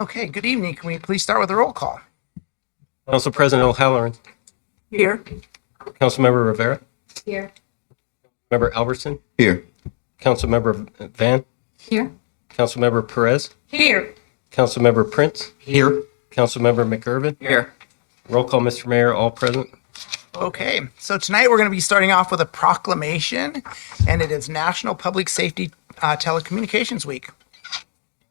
Okay, good evening. Can we please start with a roll call? Council President O'Halloran. Here. Councilmember Rivera. Here. Member Albertson. Here. Councilmember Van. Here. Councilmember Perez. Here. Councilmember Prince. Here. Councilmember McIrvin. Here. Roll call, Mr. Mayor, all present. Okay, so tonight we're going to be starting off with a proclamation, and it is National Public Safety Telecommunications Week.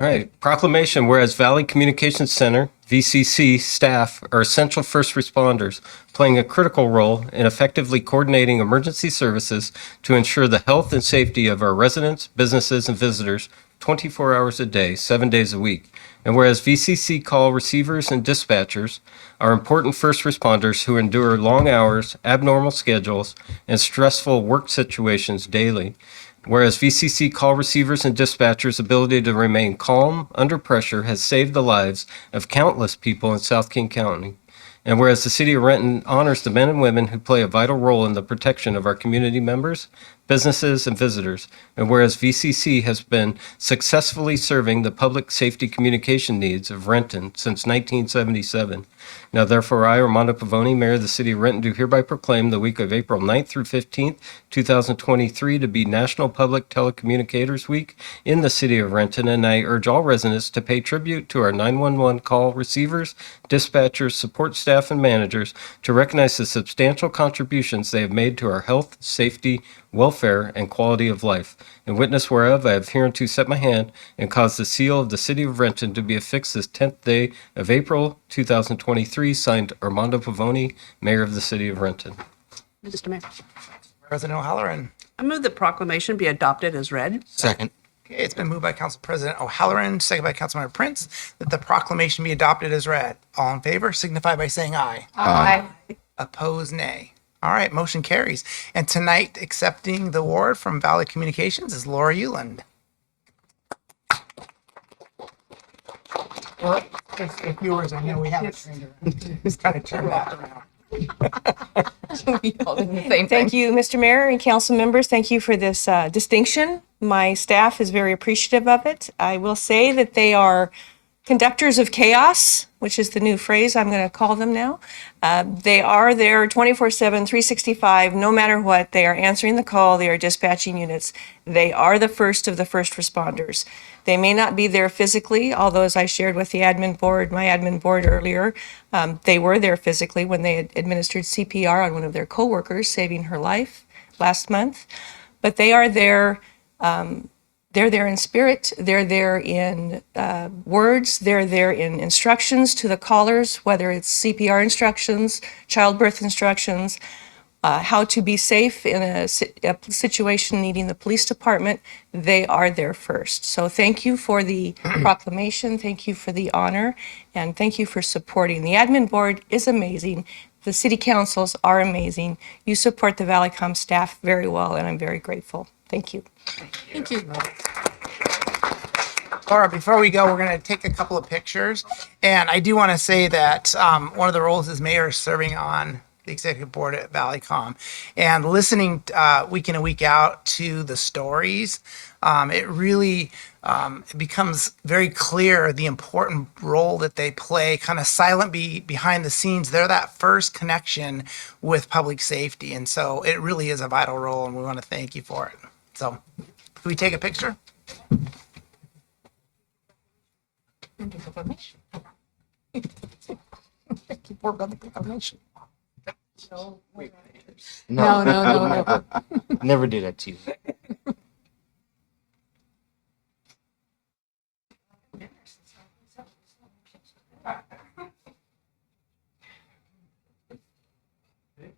All right. Proclamation, whereas Valley Communications Center, VCC staff are essential first responders playing a critical role in effectively coordinating emergency services to ensure the health and safety of our residents, businesses, and visitors 24 hours a day, 7 days a week. And whereas VCC call receivers and dispatchers are important first responders who endure long hours, abnormal schedules, and stressful work situations daily. Whereas VCC call receivers and dispatchers' ability to remain calm under pressure has saved the lives of countless people in South King County. And whereas the city of Renton honors the men and women who play a vital role in the protection of our community members, businesses, and visitors. And whereas VCC has been successfully serving the public safety communication needs of Renton since 1977. Now, therefore, I, Armando Pavoni, Mayor of the City of Renton, do hereby proclaim the week of April 9th through 15th, 2023 to be National Public Telecommunicators Week in the City of Renton, and I urge all residents to pay tribute to our 911 call receivers, dispatchers, support staff, and managers to recognize the substantial contributions they have made to our health, safety, welfare, and quality of life. In witness whereof, I have hereunto set my hand and caused the seal of the City of Renton to be affixed this 10th day of April 2023, signed Armando Pavoni, Mayor of the City of Renton. Mr. Mayor, President O'Halloran. I move the proclamation be adopted as read. Second. Okay, it's been moved by Council President O'Halloran, second by Councilmember Prince, that the proclamation be adopted as read. All in favor signify by saying aye. Aye. Opposed, nay. All right, motion carries. And tonight, accepting the award from Valley Communications is Laura Euland. Well, if viewers, I know we have it. Just kind of turn that around. Thank you, Mr. Mayor and council members. Thank you for this distinction. My staff is very appreciative of it. I will say that they are conductors of chaos, which is the new phrase I'm going to call them now. They are there 24/7, 365, no matter what. They are answering the call. They are dispatching units. They are the first of the first responders. They may not be there physically, although as I shared with the admin board, my admin board earlier, they were there physically when they had administered CPR on one of their coworkers, saving her life last month. But they are there. They're there in spirit. They're there in words. They're there in instructions to the callers, whether it's CPR instructions, childbirth instructions, how to be safe in a situation needing the police department. They are there first. So thank you for the proclamation. Thank you for the honor. And thank you for supporting. The admin board is amazing. The city councils are amazing. You support the Valleycom staff very well, and I'm very grateful. Thank you. Thank you. Laura, before we go, we're going to take a couple of pictures. And I do want to say that one of the roles as mayor is serving on the executive board at Valleycom. And listening week in and week out to the stories, it really it becomes very clear the important role that they play, kind of silent behind the scenes. They're that first connection with public safety. And so it really is a vital role, and we want to thank you for it. So can we take a picture? No. Never do that to you.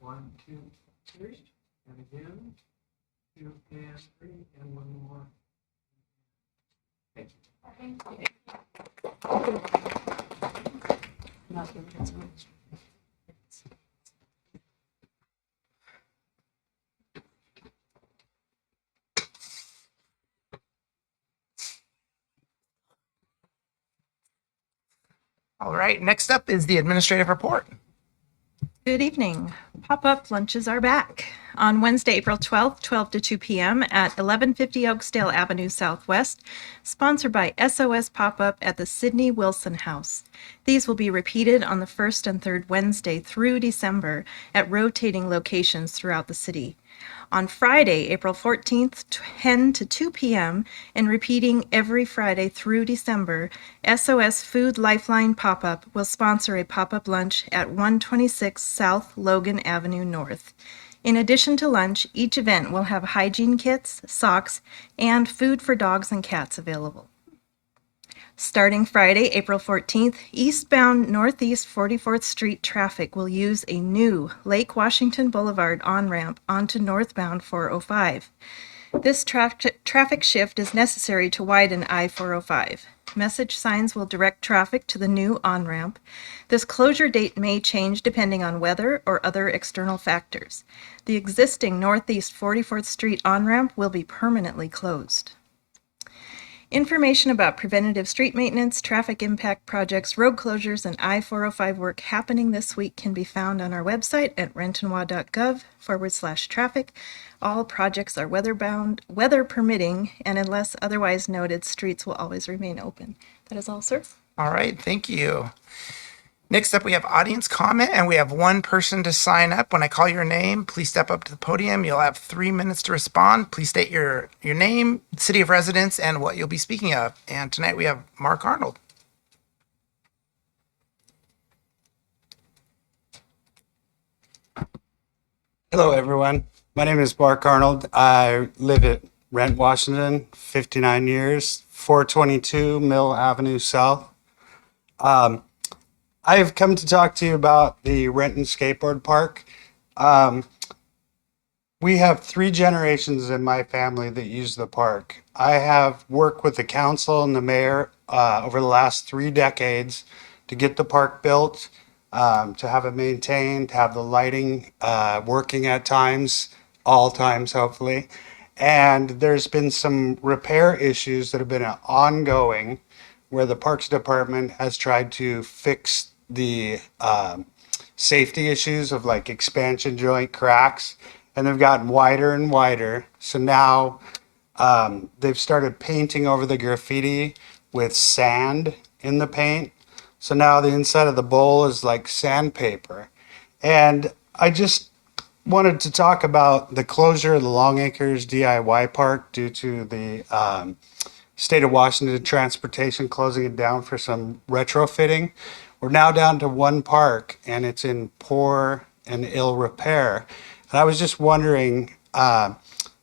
One, two, three, and again, 2 and 3, and one more. Thank you. All right, next up is the administrative report. Good evening. Pop-up lunches are back. on Wednesday, April 12th, 12 to 2 p.m. at 1150 Oakdale Avenue Southwest, sponsored by SOS Pop-Up at the Sidney Wilson House. These will be repeated on the first and third Wednesday through December at rotating locations throughout the city. On Friday, April 14th, 10 to 2 p.m., and repeating every Friday through December, SOS Food Lifeline Pop-Up will sponsor a pop-up lunch at 126 South Logan Avenue North. In addition to lunch, each event will have hygiene kits, socks, and food for dogs and cats available. Starting Friday, April 14th, eastbound Northeast 44th Street traffic will use a new Lake Washington Boulevard on-ramp onto northbound 405. This traffic shift is necessary to widen I-405. Message signs will direct traffic to the new on-ramp. This closure date may change depending on weather or other external factors. The existing Northeast 44th Street on-ramp will be permanently closed. Information about preventative street maintenance, traffic impact projects, road closures, and I-405 work happening this week can be found on our website at rentonwa.gov/traffic. All projects are weather permitting, and unless otherwise noted, streets will always remain open. That is all, sir. All right, thank you. Next up, we have audience comment, and we have one person to sign up. When I call your name, please step up to the podium. You'll have 3 minutes to respond. Please state your name, city of residence, and what you'll be speaking of. And tonight we have Mark Arnold. Hello, everyone. My name is Mark Arnold. I live at Renton, Washington, 59 years, 422 Mill Avenue South. I have come to talk to you about the Renton Skateboard Park. We have 3 generations in my family that use the park. I have worked with the council and the mayor over the last 3 decades to get the park built, to have it maintained, to have the lighting working at times, all times hopefully. And there's been some repair issues that have been ongoing where the Parks Department has tried to fix the safety issues of like expansion joint cracks, and they've gotten wider and wider. So now they've started painting over the graffiti with sand in the paint. So now the inside of the bowl is like sandpaper. And I just wanted to talk about the closure of the Long Acres DIY Park due to the State of Washington Transportation closing it down for some retrofitting. We're now down to 1 park, and it's in poor and ill repair. And I was just wondering,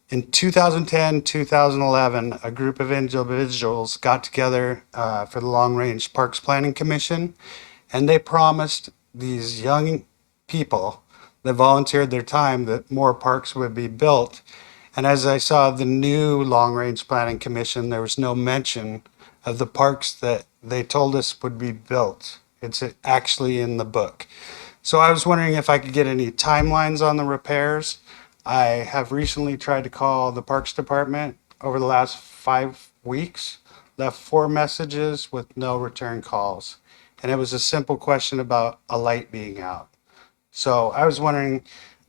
in 2010, 2011, a group of individuals got together for the Long Range Parks Planning Commission, and they promised these young people that volunteered their time that more parks would be built. And as I saw the new Long Range Planning Commission, there was no mention of the parks that they told us would be built. It's actually in the book. So I was wondering if I could get any timelines on the repairs. I have recently tried to call the Parks Department over the last 5 weeks, left 4 messages with no return calls. And it was a simple question about a light being out. So I was wondering,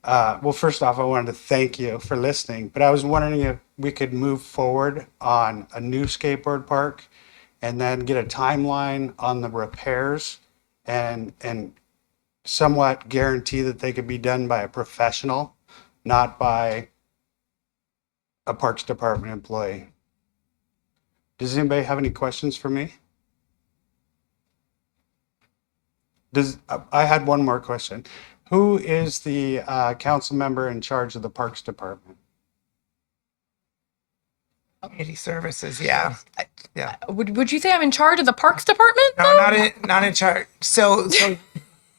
well, first off, I wanted to thank you for listening, but I was wondering if we could move forward on a new skateboard park and then get a timeline on the repairs and somewhat guarantee that they could be done by a professional, not by a Parks Department employee. Does anybody have any questions for me? I had one more question. Who is the council member in charge of the Parks Department? Community services, yeah. Would you say I'm in charge of the Parks Department? No, not in charge. So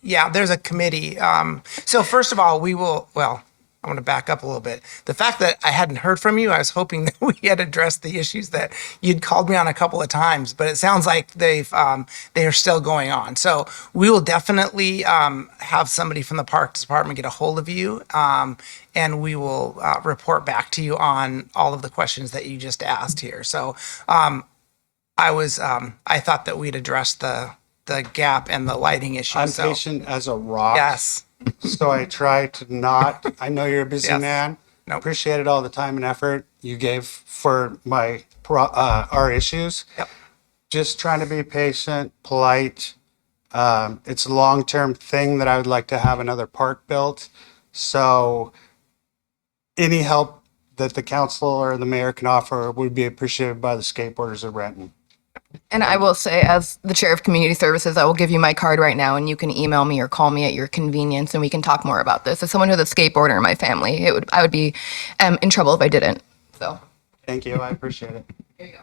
yeah, there's a committee. So first of all, I want to back up a little bit. The fact that I hadn't heard from you, I was hoping that we had addressed the issues that you'd called me on a couple of times, but it sounds like they are still going on. So we will definitely have somebody from the Parks Department get a hold of you, and we will report back to you on all of the questions that you just asked here. So I thought that we'd addressed the gap and the lighting issue. I'm patient as a rock. Yes. So I try to not. I know you're a busy Yes. man. Nope. Appreciated all the time and effort you gave for our issues. Yep. Just trying to be patient, polite. It's a long-term thing that I would like to have another park built. So any help that the council or the mayor can offer would be appreciated by the skateboarders of Renton. And I will say, as the chair of community services, I will give you my card right now, and you can email me or call me at your convenience, and we can talk more about this. As someone who's a skateboarder in my family, I would be in trouble if I didn't. So Thank you. I appreciate it. there you go.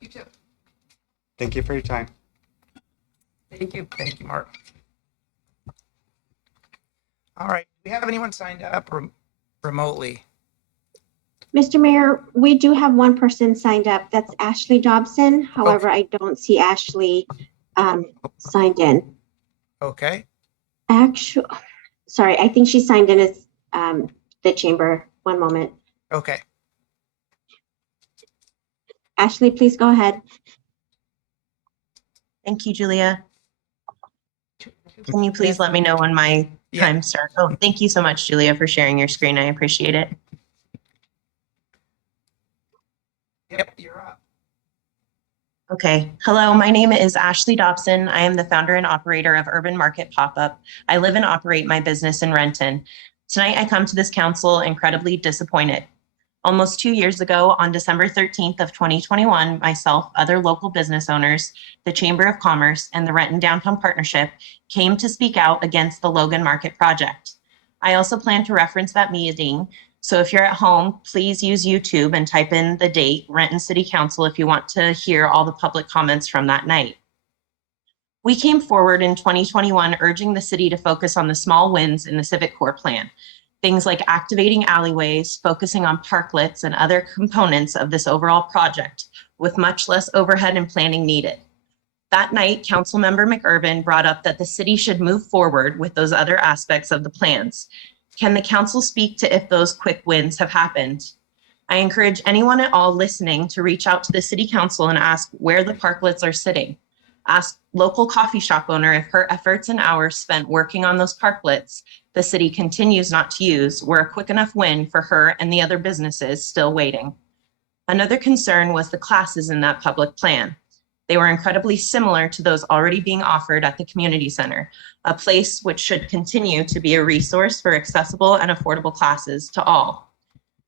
You too. Thank you for your time. Thank you. Thank you, Mark. All right. Do we have anyone signed up remotely? Mr. Mayor, we do have one person signed up. That's Ashley Dobson. However, I don't see Ashley signed in. Okay. Actually, sorry, I think she signed in as the chamber. One moment. Okay. Ashley, please go ahead. Thank you, Julia. Can you please let me know when my Yeah. time starts? Oh, thank you so much, Julia, for sharing your screen. I appreciate it. Yep. You're up. Okay. Hello, my name is Ashley Dobson. I am the founder and operator of Urban Market Pop-Up. I live and operate my business in Renton. Tonight, I come to this council incredibly disappointed. Almost 2 years ago, on December 13th of 2021, myself, other local business owners, the Chamber of Commerce, and the Renton Downtown Partnership came to speak out against the Logan Market project. I also plan to reference that meeting, so if you're at home, please use YouTube and type in the date, Renton City Council, if you want to hear all the public comments from that night. We came forward in 2021 urging the city to focus on the small wins in the Civic Core Plan. Things like activating alleyways, focusing on parklets and other components of this overall project with much less overhead and planning needed. That night, Councilmember McIrvin brought up that the city should move forward with those other aspects of the plans. Can the council speak to if those quick wins have happened? I encourage anyone at all listening to reach out to the city council and ask where the parklets are sitting. Ask local coffee shop owner if her efforts and hours spent working on those parklets the city continues not to use were a quick enough win for her and the other businesses still waiting. Another concern was the classes in that public plan. They were incredibly similar to those already being offered at the community center, a place which should continue to be a resource for accessible and affordable classes to all.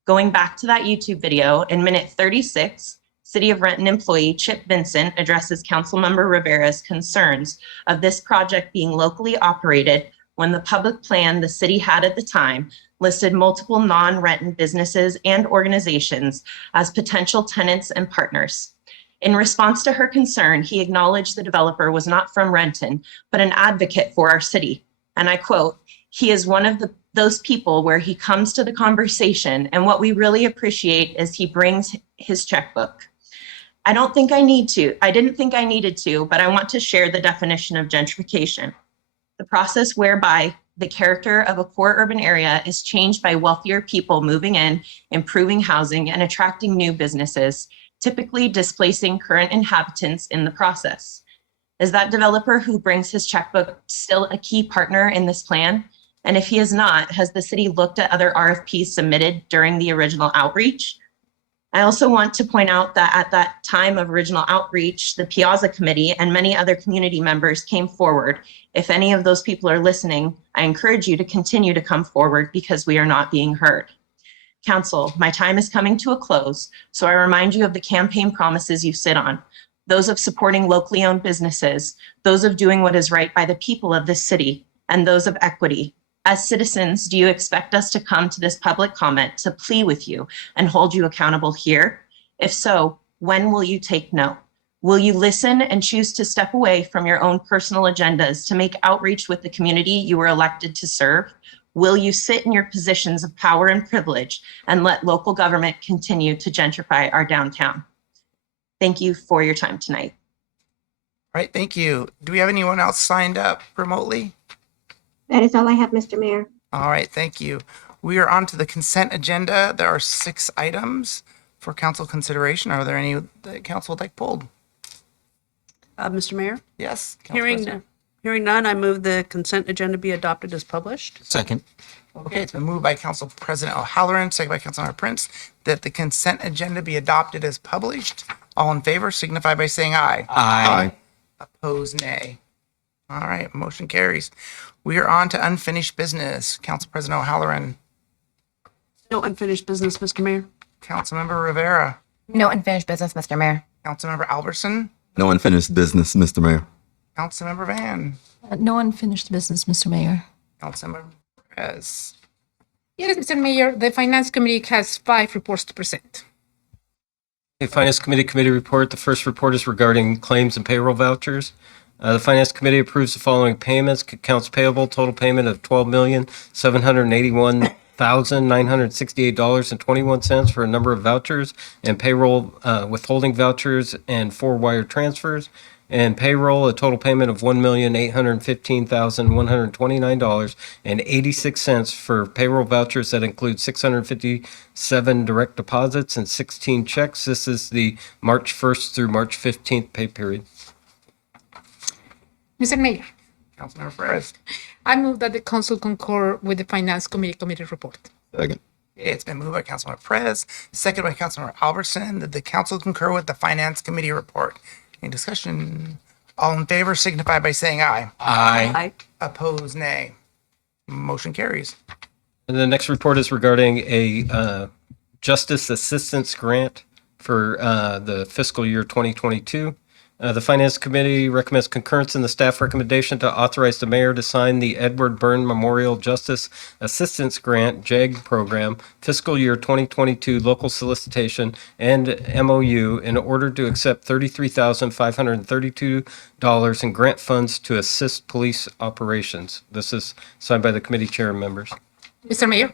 Going back to that YouTube video, in minute 36, City of Renton employee Chip Vincent addresses Councilmember Rivera's concerns of this project being locally operated when the public plan the city had at the time listed multiple non-Renton businesses and organizations as potential tenants and partners. In response to her concern, he acknowledged the developer was not from Renton, but an advocate for our city. And I quote, "He is one of those people where he comes to the conversation, and what we really appreciate is he brings his checkbook." I didn't think I needed to, but I want to share the definition of gentrification. The process whereby the character of a core urban area is changed by wealthier people moving in, improving housing, and attracting new businesses, typically displacing current inhabitants in the process. Is that developer who brings his checkbook still a key partner in this plan? And if he is not, has the city looked at other RFPs submitted during the original outreach? I also want to point out that at that time of original outreach, the Piazza Committee and many other community members came forward. If any of those people are listening, I encourage you to continue to come forward because we are not being heard. Council, my time is coming to a close, so I remind you of the campaign promises you sit on, those of supporting locally owned businesses, those of doing what is right by the people of this city, and those of equity. As citizens, do you expect us to come to this public comment to plea with you and hold you accountable here? If so, when will you take note? Will you listen and choose to step away from your own personal agendas to make outreach with the community you were elected to serve? Will you sit in your positions of power and privilege and let local government continue to gentrify our downtown? Thank you for your time tonight. All right. Thank you. Do we have anyone else signed up remotely? That is all I have, Mr. Mayor. All right, thank you. We are on to the consent agenda. There are 6 items for council consideration. Are there any that council would like pulled? Mr. Mayor, Yes. Council hearing, President. hearing none, I move the consent agenda be adopted as published. Second. Okay, it's been moved by Council President O'Halloran, second by Councilmember Prince, that the consent agenda be adopted as published. All in favor signify by saying aye. Aye. Opposed, nay. All right, motion carries. We are on to unfinished business. Council President O'Halloran, No unfinished business, Mr. Mayor. Councilmember Rivera, No unfinished business, Mr. Mayor. Councilmember Albertson, No unfinished business, Mr. Mayor. Councilmember Van, No unfinished business, Mr. Mayor. Councilmember Perez. Yes, Mr. Mayor, the Finance Committee has 5 reports to present. Okay, Finance Committee report. The first report is regarding claims and payroll vouchers. The Finance Committee approves the following payments. Accounts payable, total payment of $12,781,968.21 for a number of vouchers, and payroll withholding vouchers and 4 wire transfers. And payroll, a total payment of $1,815,129.86 for payroll vouchers that include 657 direct deposits and 16 checks. This is the March 1st through March 15th pay period. Mr. Mayor, Councilmember Perez. I move that the council concur with the Finance Committee report. Second. It's been moved by Councilmember Perez, second by Councilmember Albertson, that the council concur with the Finance Committee report. Any discussion? All in favor signify by saying aye. Aye. Opposed, nay. Motion carries. And the next report is regarding a justice assistance grant for the fiscal year 2022. The Finance Committee recommends concurrence in the staff recommendation to authorize the mayor to sign the Edward Byrne Memorial Justice Assistance Grant JAG program fiscal year 2022 local solicitation and MOU in order to accept $33,532 in grant funds to assist police operations. This is signed by the committee chair and members. Mr. Mayor,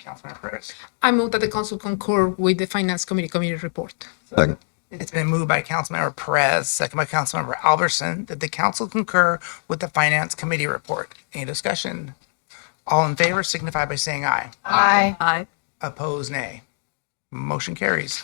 Councilmember Perez. I move that the council concur with the Finance Committee report. Second. It's been moved by Councilmember Perez, second by Councilmember Albertson, that the council concur with the Finance Committee report. Any discussion? All in favor signify by saying aye. Aye. Aye. Opposed, nay. Motion carries.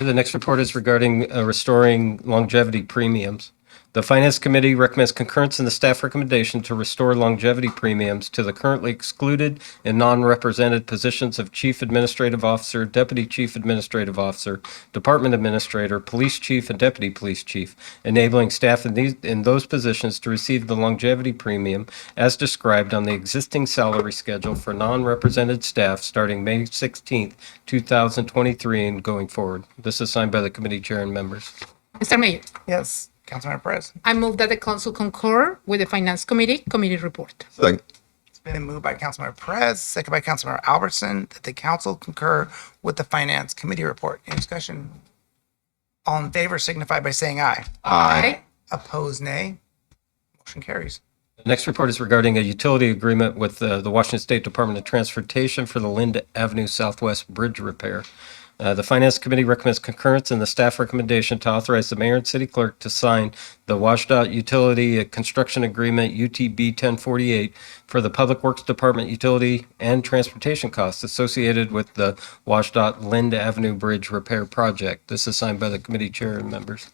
The next report is regarding restoring longevity premiums. The Finance Committee recommends concurrence in the staff recommendation to restore longevity premiums to the currently excluded and non-represented positions of Chief Administrative Officer, Deputy Chief Administrative Officer, Department Administrator, Police Chief, and Deputy Police Chief, enabling staff in those positions to receive the longevity premium as described on the existing salary schedule for non-represented staff starting May 16th, 2023 and going forward. This is signed by the committee chair and members. Mr. Mayor, Yes, Councilmember Perez. I move that the council concur with the Finance Committee report. Second. It's been moved by Councilmember Perez, second by Councilmember Albertson, that the council concur with the Finance Committee report. Any discussion? All in favor signify by saying aye. Aye. Opposed, nay. Motion carries. The next report is regarding a utility agreement with the Washington State Department of Transportation for the Lind Avenue Southwest Bridge repair. The Finance Committee recommends concurrence in the staff recommendation to authorize the mayor and city clerk to sign the WashDOT Utility Construction Agreement UTB 1048 for the Public Works Department utility and transportation costs associated with the WashDOT Lind Avenue Bridge repair project. This is signed by the committee chair and members.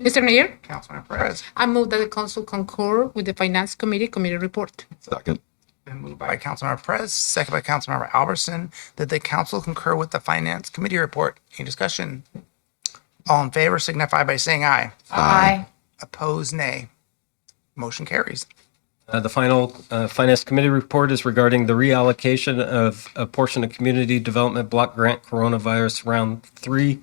Mr. Mayor, Councilmember Perez. I move that the council concur with the Finance Committee report. Second. Been moved by Councilmember Perez, second by Councilmember Albertson, that the council concur with the Finance Committee report. Any discussion? All in favor signify by saying aye. Aye. Opposed, nay. Motion carries. The final Finance Committee report is regarding the reallocation of a portion of Community Development Block Grant Coronavirus Round 3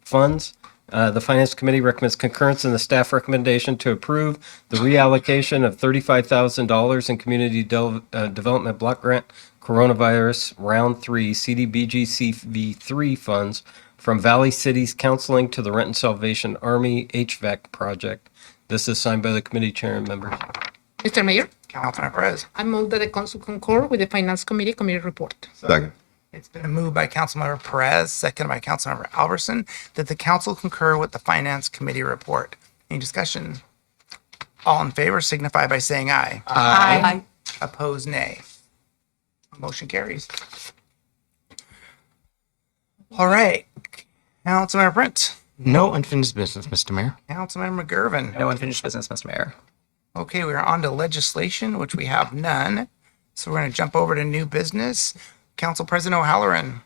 funds. The Finance Committee recommends concurrence in the staff recommendation to approve the reallocation of $35,000 in Community Development Block Grant Coronavirus Round 3 CDBG-CV3 funds from Valley Cities Counseling to the Renton Salvation Army HVAC project. This is signed by the committee chair and members. Mr. Mayor, Councilmember Perez. I move that the council concur with the Finance Committee report. Second. It's been moved by Councilmember Perez, second by Councilmember Albertson, that the council concur with the Finance Committee report. Any discussion? All in favor signify by saying aye. Aye. Opposed, nay. Motion carries. All right. Councilmember Prince. No unfinished business, Mr. Mayor. Councilmember McGurven. No unfinished business, Mr. Mayor. Okay, we are on to legislation, which we have none. So we're going to jump over to new business. Council President O'Halloran.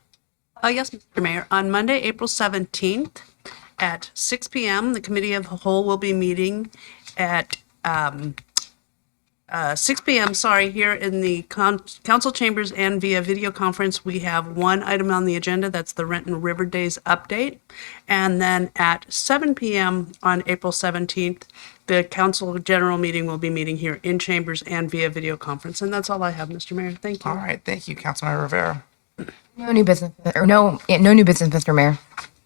Yes, Mr. Mayor. On Monday, April 17th at 6 p.m., the Committee of the Whole will be meeting at 6 p.m., here in the council chambers and via video conference. We have one item on the agenda. That's the Renton River Days update. And then at 7 p.m. on April 17th, the council general meeting will be meeting here in chambers and via video conference. And that's all I have, Mr. Mayor. Thank you. All right, thank you, Councilmember Rivera. No new business, or no new business, Mr. Mayor.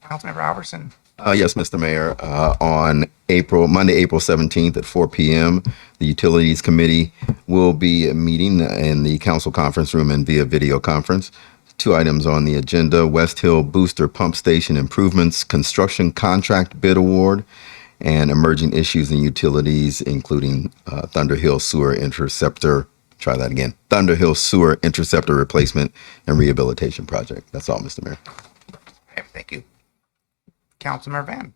Councilmember Albertson. Yes, Mr. Mayor. On Monday, April 17th at 4 p.m., the Utilities Committee will be meeting in the council conference room and via video conference. 2 items on the agenda: West Hill Booster Pump Station Improvements Construction Contract Bid Award, and emerging issues in utilities, including Thunder Hill Sewer Interceptor. Try that again. Thunder Hill Sewer Interceptor Replacement and Rehabilitation Project. That's all, Mr. Mayor. Okay, thank you. Councilmember Van.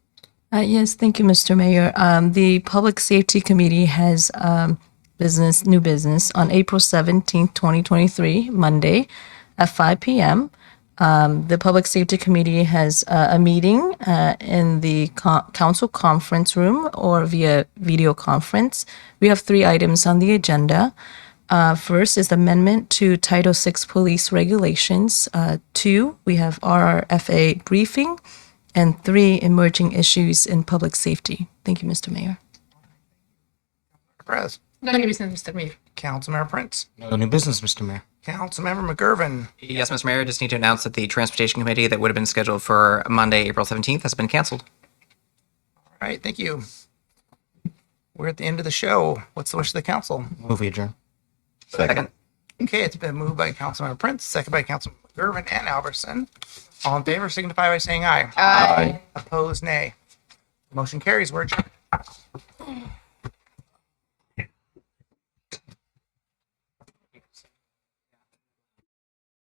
Yes, thank you, Mr. Mayor. The Public Safety Committee has new business on April 17th, 2023, Monday at 5 p.m. The Public Safety Committee has a meeting in the council conference room or via video conference. We have 3 items on the agenda. First is the amendment to Title VI Police Regulations. 2, we have RRFA briefing. And 3, emerging issues in public safety. Thank you, Mr. Mayor. Perez. No new business, Mr. Mayor. Councilmember Prince. No new business, Mr. Mayor. Councilmember McGurven. Yes, Mr. Mayor. I just need to announce that the Transportation Committee that would have been scheduled for Monday, April 17th has been canceled. All right, thank you. We're at the end of the show. What's the wish of the council? Move adjourn. Second. Okay, it's been moved by Councilmember Prince, second by Councilmember McGurven and Albertson. All in favor signify by saying aye. Aye. Opposed, nay. Motion carries. We're adjourned.